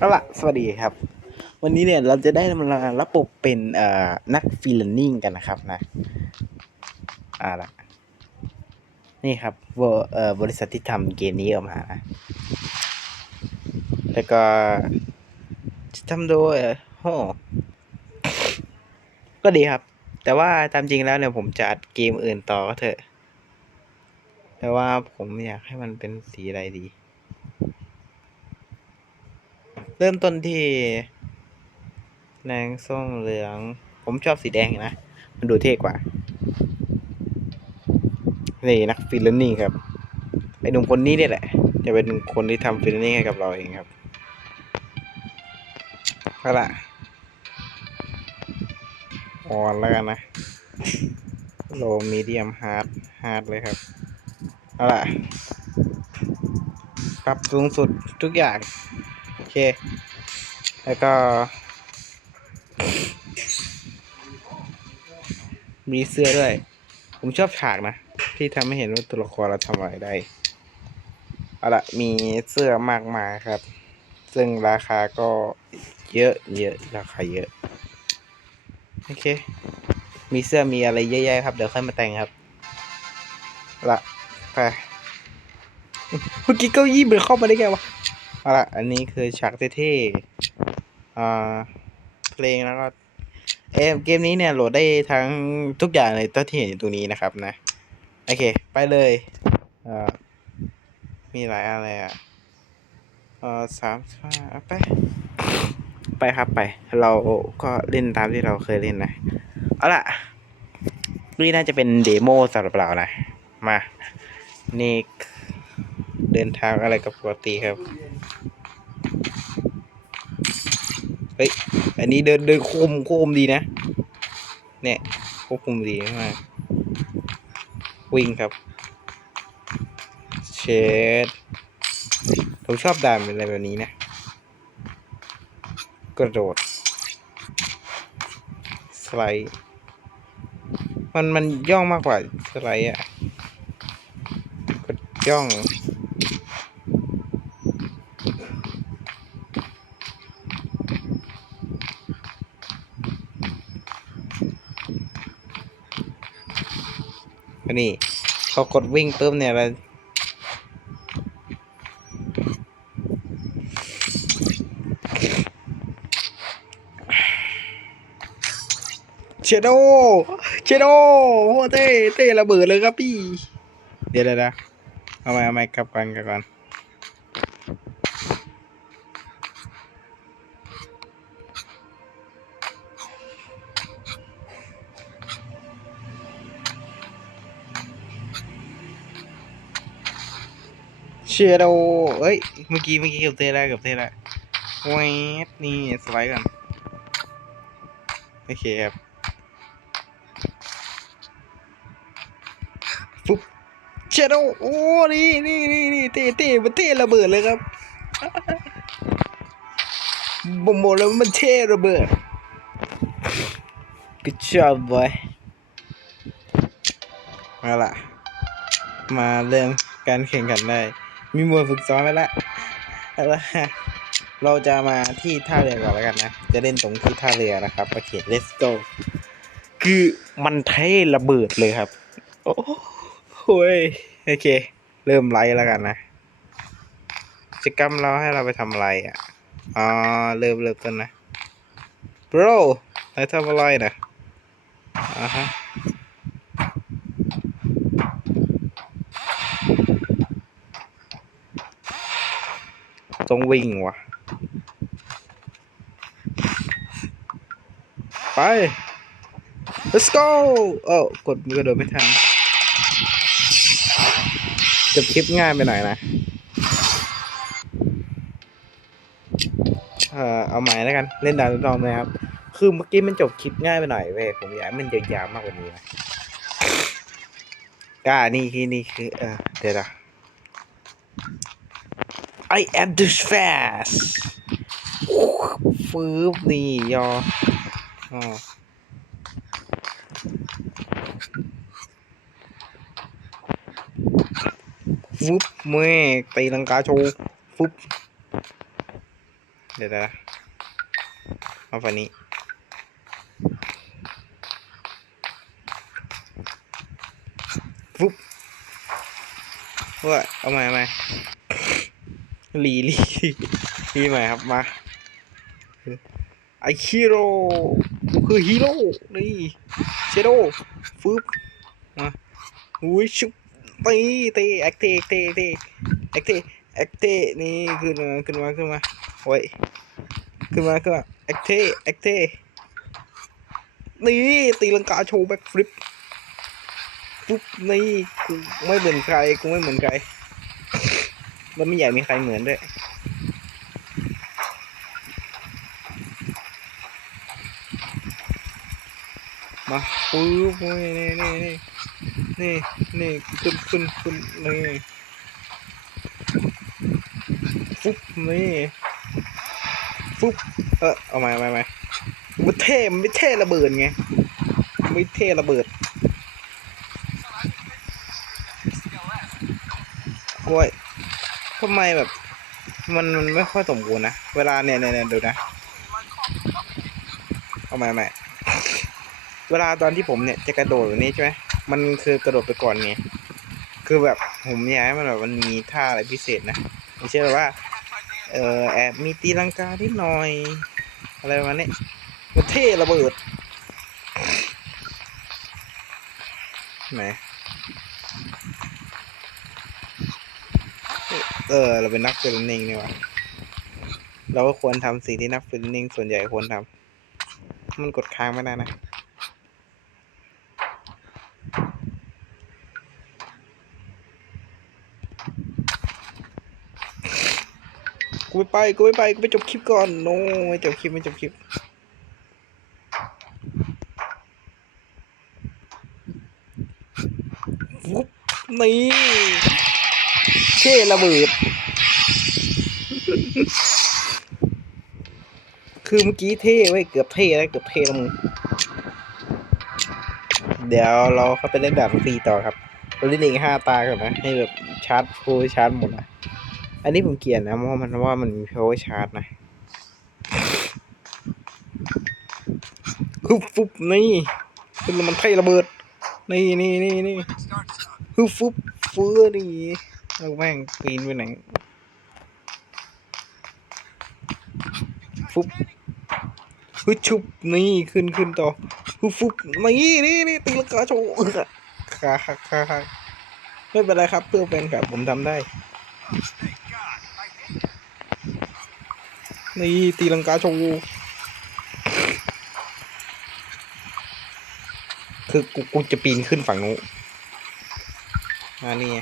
เอาล่ะสวัสดีครับ วันนี้เนี่ยเราจะได้มารับบทเป็นเอ่อนักฟรีแลนนิ่งกันนะครับนะอ่าล่ะนี่ครับบเอ่อบริษัทที่ทำเกมนี้ออกมานะแล้วก็จะทำโดยโอ้ก็ดีครับ แต่ว่าตามจริงแล้วเนี่ยผมจะอัดเกมอื่นต่อก็เถอะ แต่ว่าผมอยากให้มันเป็นสีอะไรดี เริ่มต้นที่แดงส้มเหลือง ผมชอบสีแดงนะ มันดูเท่กว่า นี่นักฟิลเลนนิ่งครับ ไอ้หนุ่มคนนี้เนี่ยแหละ จะเป็นคนที่ทำฟิลเลนนิ่งให้กับเราเองครับก็ละออนแล้วกันนะ โลมีเดียมฮาร์ดฮาร์ดเลยครับ เอาล่ะ ปรับสูงสุดทุกอย่าง เค แล้วก็ มีเสื้อด้วย ผมชอบฉากนะ ที่ทำให้เห็นว่าตัวละครเราทำอะไรได้เอาละมีเสื้อมากมายครับ ซึ่งราคาก็เยอะเยอะราคาเยอะ โอเค มีเสื้อมีอะไรเยอะแยะครับ เดี๋ยวค่อยมาแต่งครับละไปเมื่อกี้เก้าอี้มันเข้ามาได้ไงวะ เอาละอันนี้คือฉากเท่ๆอ่าเพลงแล้วก็เอมเกมนี้เนี่ยโหลดได้ทั้งทุกอย่างเลยตัวที่เห็นอยู่ตรงนี้นะครับนะ โอเค ไปเลยอ่ามีหลายอะไรอะเออสามห้าไป ไปครับไป เราก็เล่นตามที่เราเคยเล่นนะ เอาล่ะ นี่น่าจะเป็นเดโมสำหรับเรานะ มา นี่เดินทางอะไรกับปกติครับ ฮ้ย อันนี้เดินเดินควบคุมควบคุมดีนะ เนี่ยควบคุมดีมาก วิ่งครับ เชดผมชอบด่านเป็นอะไรแบบนี้นะ กระโดด สไลด์ มันมันย่องมากกว่าสไลด์อะกดย่องันนี้พอกดวิ่งปุ๊บเนี่ยเราเชโดเชโดโอ้เต้เต้ระเบิดเลยครับพี่ เดี๋ยวเดี๋ยวเดี๋ยวเอาไหมเอาไหมกลับกันกลับกัน ชโดเอ้ย เมื่อกี้เมื่อกี้เกือบเต้แล้วเกือบเต้แล้วแวดนี่สไลด์ก่อน โอเคครับฟุ๊บเชโดโอ้ นี่นี่นี่นี่เต้เต้มันเท่ระเบิดเลยครับผมบอกแล้วมันเทระเบิด good job boy มาละมาเริ่มการแข่งขันได้ มีมวยฝึกซ้อมไปละเอาละเราจะมาที่ท่าเรือก่อนแล้วกันนะ จะเล่นตรงที่ท่าเรือนะครับโอเค let's go คือมันเท่ระเบิดเลยครับ โอ้โหยโอเค เริ่มไลฟ์แล้วกันนะกิจกรรมเราให้เราไปทำอะไรอะอ๋อเริ่มเริ่มต้นนะ bro นายทำอะไรนะอ่าฮะ ต้องวิ่งว่ะไป let's go เออกดมือกระโดดไม่ทันจบคลิปง่ายไปหน่อยนะเอ่อเอาใหม่แล้วกัน เล่นดาวทองนะครับ คือเมื่อกี้มันจบคลิปง่ายไปหน่อยเว้ยผมอยากมันยาวๆมากกว่านี้นะก้านี่คือนี่คือเออเดี๋ยวนะ I am this fast ฟืบนี่ยออฟุบเมฆตีลังกาโชว์ฟุบเดี๋ยวนะเอาฝั่งนี้ปุ๊บว่าเอาใหม่เอาใหม่ ลีลีลีใหม่ครับมาไอฮีโร่คือฮีโร่นี่เชโดฟึบมาอุ้ยชุบตีตีแอคเทแอคเทแอคเทแอคเทนี่ขึ้นมาขึ้นมาขึ้นมาโอ้ยขึ้นมาขึ้นมาแอคเทแอคเทนี่ตีลังกาโชว์แบ็คฟลิปปุ๊บนี่กูไม่เหมือนใครกูไม่เหมือนใคร แล้วไม่อยากมีใครเหมือนด้วยมาปุ๊บนี่นี่นี่นี่นี่นี่ขึ้นขึ้นขึ้นนี่ปุ๊บนี่ปุ๊บเออเอาม่เอาม่เอาใหม่เท่ไม่เท่ระเบิดไงไม่เท่ระเบิด กล้วย ทำไมแบบ มันมันไม่ค่อยสมบูรณ์นะ เวลาเนี่ยเนี่ยเนี่ยดูนะเอาใหม่ใหม่เวลาตอนที่ผมเนี่ยจะกระโดดแบบนี้ใช่ไหมมันคือกระโดดไปก่อนไงคือแบบผมอยากให้มันแบบมันมีท่าอะไรพิเศษนะไม่ใช่แบบว่า เออแอบมีตีลังกานิดหน่อย อะไรประมาณนี้มันเท่ระเบิดไหน เออ เราเป็นนักฟิลนิ่งนี่หว่าเราก็ควรทำสิ่งที่นักฟิลนิ่งส่วนใหญ่ควรทำมันกดค้างไม่ได้นะกูไม่ไปกูไม่ไปกูไปจบคลิปก่อนโน้ไม่จบคลิปไม่จบคลิปวุ๊บนี่ เท่ระเบิด คือเมื่อกี้เท่ไว้ยเกือบเท่แล้วเกือบเท่แล้วมึง เดี๋ยวเราเข้าไปเล่นแบบฟรีต่อครับเราเล่นอีกห้าตาก่อนนะ ให้แบบชาร์จฟูชาร์จหมดนะ อันนี้ผมเกลียดนะเพราะมันว่ามันมี power ชาร์จนะฮึบฟุบนี่คือมันเท่ระเบิด นี่นี่นี่นี่ฮึบฟุบเฟื้อนี่ แล้วแม่งปีนไปไหน ฟุบฮึชุบนี่ขึ้นขึ้นต่อฮึฟุบนี่นี่นี่ตีลังกาโชว์ขาขาขาขาไม่เป็นไรครับ เพื่อเป็นครับผมทำได้ นี่ตีลังกาโชว์คือกูกูจะปีนขึ้นฝั่งนู้นอ่านี่ไง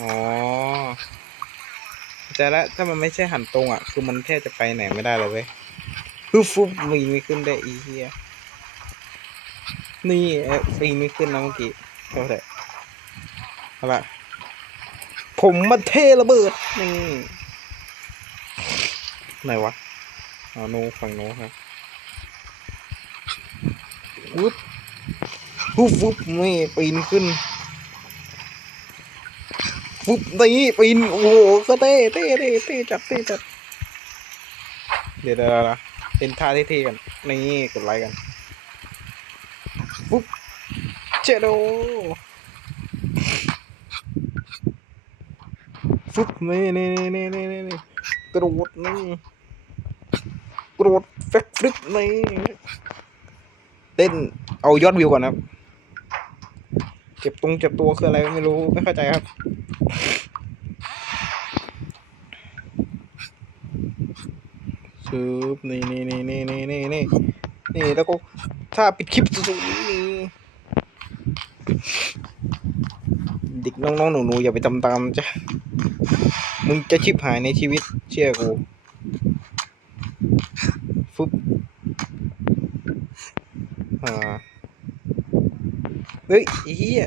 อ๋อแต่ละถ้ามันไม่ใช่หันตรงอะ คือมันแทบจะไปไหนไม่ได้เลยเว้ยฮึฟุบมีไม่ขึ้นได้อีเฮียนี่เออฟีไม่ขึ้นนะเมื่อกี้เท่าไหร่เอาละผมมาเทระเบิดนี่ไหนวะอ๋อโนฝั่งโน้ครับวุ๊บวุ๊บวุ๊บนี่ปีนขึ้น ปุ๊บนี่ปีนโอ้โหก็เต้เต้เต้เต้จัดเต้จัดเดี๋ยวเดี๋ยวเดี๋ยวเป็นท่าเท่ๆกันนี่กดไลค์กันปุ๊บเจโดปุ๊บนี่นี่นี่นี่นี่นี่กระโดดนี่กระโดดแฟกฟลิปนี่เต้นเอายอดวิวก่อนนะครับเจ็บตรงเจ็บตัวคืออะไรไม่รู้ไม่เข้าใจครับ ซึบนี่นี่นี่นี่นี่นี่นี่นี่แล้วก็ถ้าปิดคลิปสุดนี่เด็กน้องๆหนูๆอย่าไปทำตามจ้ะมึงจะชิบหายในชีวิตเชื่อกูฟึบอ่าเฮ้ยอ้เฮีย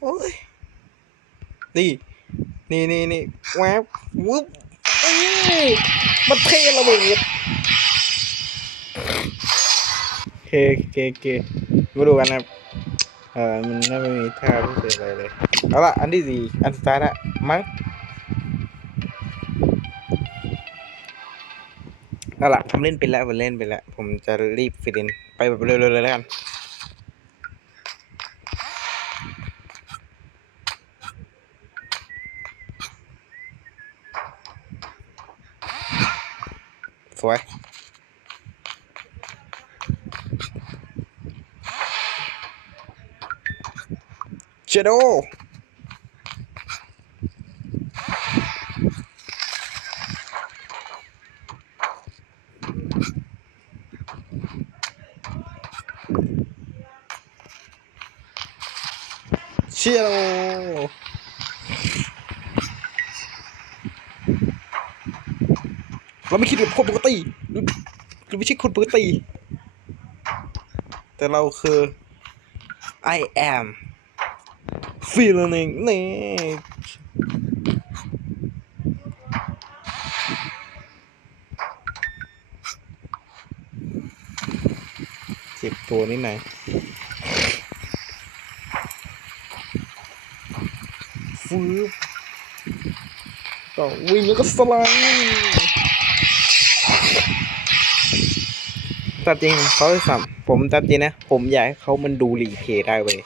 โอ้ย นี่นี่นี่นี่แวบวุ๊บเอ้ยมันเทระเบิดเคเคเคมาดูกันนะเออมันน่าไม่มีท่าพิเศษอะไรเลยเอาละอันที่สี่อันสุดท้ายละมั้งเอาละผมเล่นไปแล้วผมเล่นไปแล้ว ผมจะรีบฟิลินไปแบบเร็วๆเลยแล้วกัน วยเชโดเชโด เราไม่คิดแบบคนปกติเราไม่ใช่คนปกติ แต่เราคือ I am feeling นี่เจ็บตัวนิดหน่อยฟืบก็วิ่งแล้วก็สไลด์ แต่จริงเขาจะสัมผมตัดจริงนะ ผมอยากให้เขามันดูรีเพย์ได้เว้ย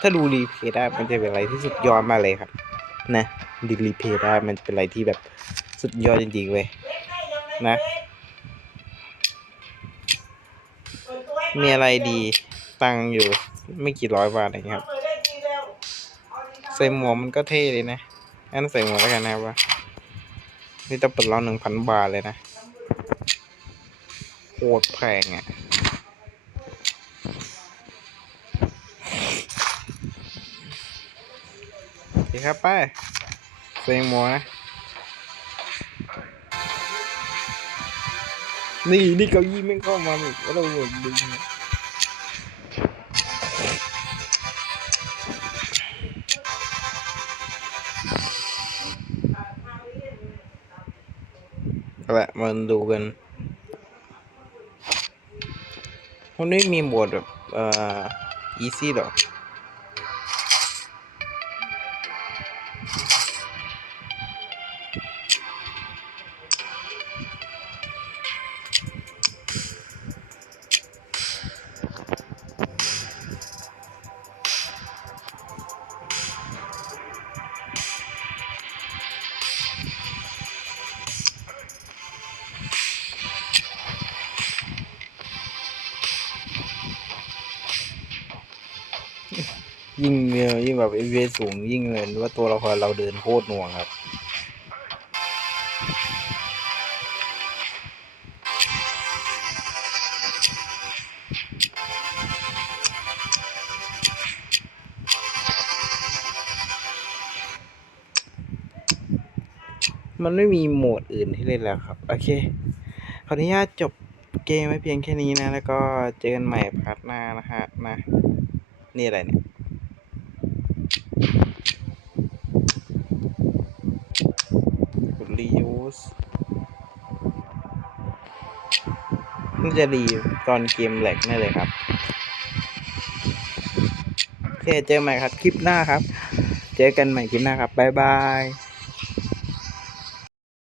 ถ้าดูรีเพย์ได้มันจะเป็นอะไรที่สุดยอดมากเลยครับ นะดูรีเพย์ได้มันเป็นอะไรที่แบบสุดยอดจริงๆเว้ยนะมีอะไรดีตังอยู่ไม่กี่ร้อยบาทเองครับ ใส่หมวกมันก็เท่เลยนะงั้นใส่หมวกแล้วกันนะว่านี่ต้องเปิดร้อนหนึ่งพันบาทเลยนะ ตรแพงอะโอเคครับไป้าเซงโมนะ นี่ นี่เก้าอี้ไม่งเข้ามาอีกแล้วเราหมดดึงนะเอาละมาดูกัน มันไม่มีโห ยิ่งเยยิ่งแบบ FPS สูงยิ่งเลยว่าตัวละครเราเดินโคตรหน่วงครับ มันไม่มีโหมดอื่นที่เล่นแล้วครับ โอเค ขออนุญาตจบเกมไว้เพียงแค่นี้นะ แล้วก็เจอกันใหม่พาร์ทหน้านะฮะนะนี่อะไรเนี่ย กดรียูสน่าจะรีตอนเกมแหลกแน่เลยครับโอเคเจอกันใหม่ครับคลิปหน้าครับ เจอกันใหม่คลิปหน้าครับ บ๊ายบาย